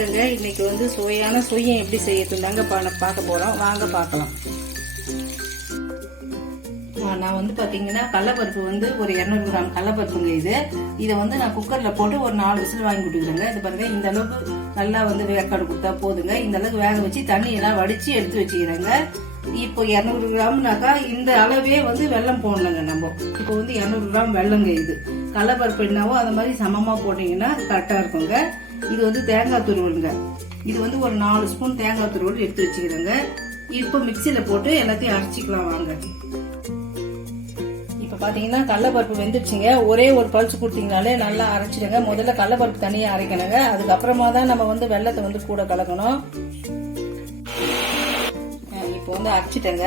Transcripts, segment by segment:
வணக்கங்க. இன்னைக்கு வந்து சுவையான சுயம் எப்படி செய்யறதுதாங்க பார்க்க போறோம். வாங்க பார்க்கலாம். நான் வந்து பாத்தீங்கன்னா கடலைப்பருப்பு வந்து ஒரு 200 கிராம் கடலைப்பருப்புங்க. இதை வந்து நான் குக்கர்ல போட்டு ஒரு 4 விசில் வாங்கி கொடுக்குறேங்க. இது பாருங்க, இந்த அளவுக்கு நல்லா வந்து வேக்காடு கொடுத்தா போதுங்க. இந்த அளவுக்கு வேக வச்சு தண்ணி எல்லாம் வடிச்சு எடுத்து வச்சுக்கிறேங்க. இப்போ 200 கிராம்னாக்கா இந்த அளவே வந்து வெல்லம் போடணுங்க. நம்ம இப்போ வந்து 200 கிராம் வெல்லங்க. இது கடலைப்பருப்பு என்னவோ அந்த மாதிரி சமமா போட்டீங்கன்னா கரெக்டா இருக்குங்க. இது வந்து தேங்காய் துருவலுங்க. இது வந்து ஒரு 4 ஸ்பூன் தேங்காய் துருவல் எடுத்து வச்சுக்கிறேங்க. இப்போ மிக்சியில போட்டு எல்லாத்தையும் அரைச்சிக்கலாம் வாங்க. இப்ப பாத்தீங்கன்னா கடலைப்பருப்பு வெந்துடுச்சுங்க. ஒரே ஒரு பல்ஸ் கொடுத்தீங்கனாலே நல்லா அரைச்சிடுங்க. முதல்ல கடலைப்பருப்பு தனியா அரைக்கணுங்க. அதுக்கப்புறமா தான் நம்ம வந்து வெல்லத்தை வந்து கூட கலக்கணும். இப்போ வந்து அரைச்சிட்டேங்க.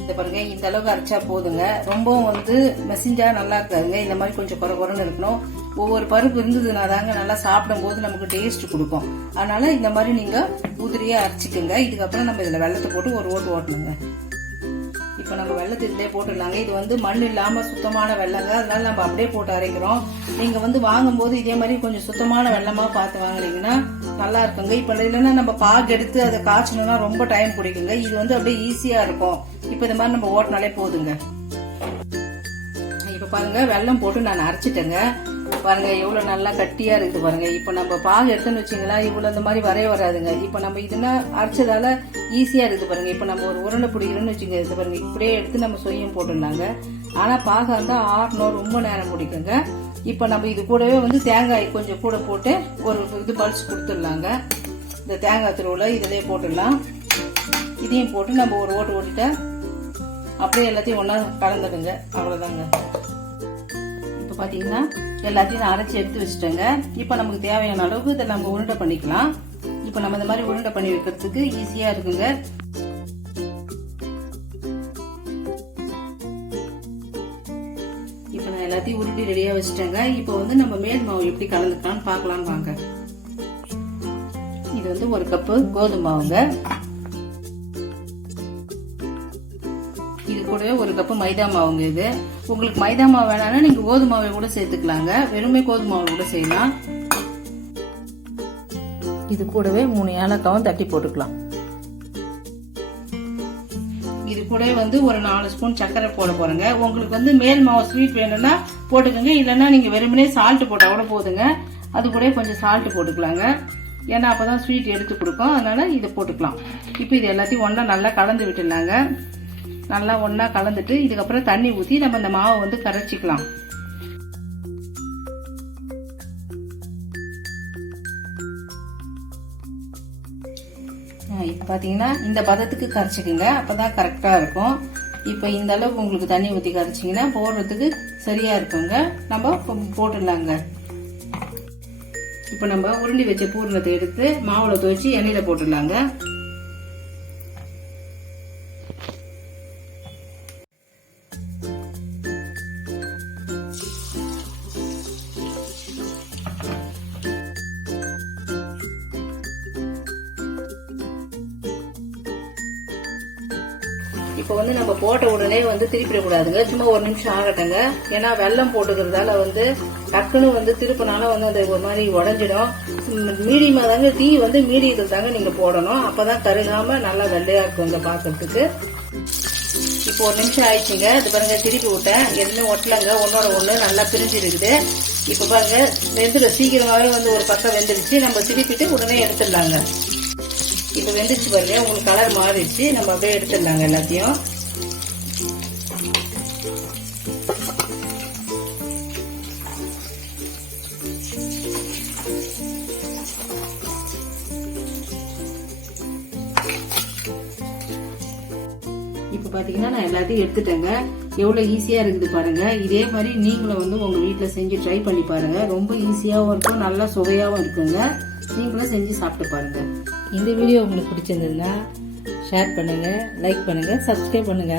இந்த பாருங்க, இந்த அளவுக்கு அரைச்சா போதுங்க. ரொம்பவும் வந்து மெசிஞ்சா நல்லா இருக்காதுங்க. இந்த மாதிரி கொஞ்சம் குறைன்னு இருக்கணும். ஒவ்வொரு பருப்பு இருந்ததுன்னா தாங்க நல்லா சாப்பிடும் போது நமக்கு டேஸ்ட் கொடுக்கும். அதனால இந்த மாதிரி நீங்க உதிரியா அரைச்சிக்கோங்க. இதுக்கப்புறம் நம்ம இதுல வெல்லத்தை போட்டு ஒரு ஓட்டு ஓட்டணுங்க. இப்ப நம்ம வெள்ளத்தை இதுலயே போட்டுடலாங்க. இது வந்து மண் இல்லாம சுத்தமான வெள்ளங்க. அதனால நம்ம அப்படியே போட்டு அரைக்கிறோம். நீங்க வந்து வாங்கும் போது இதே மாதிரி கொஞ்சம் சுத்தமான வெள்ளமா பார்த்து வாங்குறீங்கன்னா நல்லா இருக்குங்க. இப்ப இல்லைன்னா நம்ம பாகு எடுத்து அதை காய்ச்சணும்னா ரொம்ப டைம் பிடிக்குங்க. இது வந்து அப்படியே ஈஸியா இருக்கும். இப்ப இந்த மாதிரி நம்ம ஓட்டினாலே போதுங்க. இப்ப பாருங்க, வெல்லம் போட்டு நான் அரைச்சிட்டேங்க. பாருங்க எவ்வளவு நல்லா கட்டியா இருக்குது பாருங்க. இப்ப நம்ம பாகு எடுத்துன்னு வச்சீங்களா இவ்வளவு இந்த மாதிரி வராதுங்க. இப்ப நம்ம இதுனா அரைச்சதால ஈஸியா இருக்குது பாருங்க. இப்ப நம்ம ஒரு உருண்டை பிடிக்கிறோம்னு வச்சுங்க. இது பாருங்க, இப்படியே எடுத்து நம்ம சொய்யம் போட்டுடலாங்க. ஆனா பாகு இருந்தா ஆறணும், ரொம்ப நேரம் பிடிக்குங்க. இப்ப நம்ம இது கூடவே வந்து தேங்காய் கொஞ்சம் கூட போட்டு ஒரு இது பல்ஸ் கொடுத்துடலாங்க. இந்த தேங்காய் துருவல இதுலயே போட்டுடலாம். இதையும் போட்டு நம்ம ஒரு ஓட்டு ஓட்டிட்டா அப்படியே எல்லாத்தையும் ஒன்னா கலந்துடுங்க. அவ்வளவுதாங்க. இப்ப பாத்தீங்கன்னா எல்லாத்தையும் நான் அரைச்சி எடுத்து வச்சுட்டேங்க. இப்ப நமக்கு தேவையான அளவுக்கு இதை நம்ம உருண்டை பண்ணிக்கலாம். இப்ப நம்ம இந்த மாதிரி உருண்டை பண்ணி வைக்கிறதுக்கு ஈஸியா இருக்குங்க. இப்ப நான் எல்லாத்தையும் உருட்டி ரெடியா வச்சுட்டேங்க. இப்ப வந்து நம்ம மேல் மாவு எப்படி கலந்துக்கலாம்னு பாக்கலாம் வாங்க. இது வந்து ஒரு கப்பு கோதுமை மாவுங்க. இது கூடவே ஒரு கப்பு மைதா மாவுங்க. இது உங்களுக்கு மைதா மாவு வேணாலும் நீங்க கோதுமை மாவை கூட சேர்த்துக்கலாங்க. வெறுமே கோதுமை மாவு கூட செய்யலாம். இது கூடவே 3 ஏலக்காவும் தட்டி போட்டுக்கலாம். இது கூடவே வந்து ஒரு 4 ஸ்பூன் சர்க்கரை போட போறேங்க. உங்களுக்கு வந்து மேல் மாவு ஸ்வீட் வேணும்னா போட்டுக்கோங்க. இல்லைன்னா நீங்க வெறுமனே சால்ட் போட்டா கூட போதுங்க. அது கூட கொஞ்சம் சால்ட் போட்டுக்கலாங்க. ஏன்னா அப்பதான் ஸ்வீட் எடுத்து கொடுக்கும். அதனால இதை போட்டுக்கலாம். இப்ப இது எல்லாத்தையும் ஒன்னா நல்லா கலந்து விட்டுலாங்க. நல்லா ஒன்னா கலந்துட்டு இதுக்கப்புறம் தண்ணி ஊத்தி நம்ம இந்த மாவை வந்து கரைச்சிக்கலாம். இப்ப பாத்தீங்கன்னா இந்த பதத்துக்கு கரைச்சிக்குங்க. அப்பதான் கரெக்டா இருக்கும். இப்ப இந்த அளவுக்கு உங்களுக்கு தண்ணி ஊத்தி கரைச்சிங்கன்னா போடுறதுக்கு சரியா இருக்குங்க. நம்ம போட்டுடலாங்க. இப்ப நம்ம உருண்டி வச்ச பூரணத்தை எடுத்து மாவுல துவைச்சு எண்ணெயில போட்டுடலாங்க. இப்ப வந்து நம்ம போட்ட உடனே வந்து திருப்பிடக்கூடாதுங்க. சும்மா ஒரு நிமிஷம் ஆகட்டுங்க. ஏன்னா வெல்லம் போட்டுக்கிறதால வந்து டக்குன்னு வந்து திருப்பினால வந்து அது ஒரு மாதிரி உடஞ்சிடும். மீடியமா தாங்க, தீ வந்து மீடியத்தில் தாங்க நீங்க போடணும். அப்பதான் கருகாம நல்லா வெள்ளையா இருக்குங்க பாக்குறதுக்கு. இப்போ ஒரு நிமிஷம் ஆயிடுச்சுங்க. இது பாருங்க, திருப்பி விட்டேன். எதுவுமே ஒட்டலங்க. ஒன்னோட ஒண்ணு நல்லா பிரிஞ்சு இருக்குது. இப்ப பாருங்க வெந்துடும். சீக்கிரமாவே வந்து ஒரு பக்கம் வெந்துடுச்சு. நம்ம திருப்பிட்டு உடனே எடுத்துடலாங்க. இப்ப வெந்துச்சு பாருங்க, உங்களுக்கு கலர் மாறிடுச்சு. நம்ம அப்படியே எடுத்துடலாங்க எல்லாத்தையும். இப்ப பாத்தீங்கன்னா நான் எல்லாத்தையும் எடுத்துட்டேங்க. எவ்வளவு ஈஸியா இருக்குது பாருங்க. இதே மாதிரி நீங்களும் வந்து உங்க வீட்டுல செஞ்சு ட்ரை பண்ணி பாருங்க. ரொம்ப ஈஸியாவும் இருக்கும், நல்லா சுவையாவும் இருக்குங்க. நீங்களும் செஞ்சு சாப்பிட்டு பாருங்க. இந்த வீடியோ உங்களுக்கு பிடிச்சிருந்ததுன்னா ஷேர் பண்ணுங்க, லைக் பண்ணுங்க, சப்ஸ்கிரைப் பண்ணுங்க.